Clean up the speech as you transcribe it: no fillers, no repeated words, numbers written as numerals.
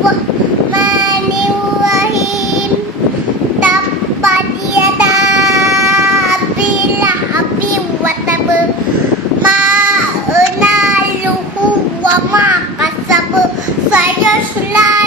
Bismillahirrahmanirrahim. Tabbat yada abil abi wa tab. Ma naluhu wa ma kasab. Sayasla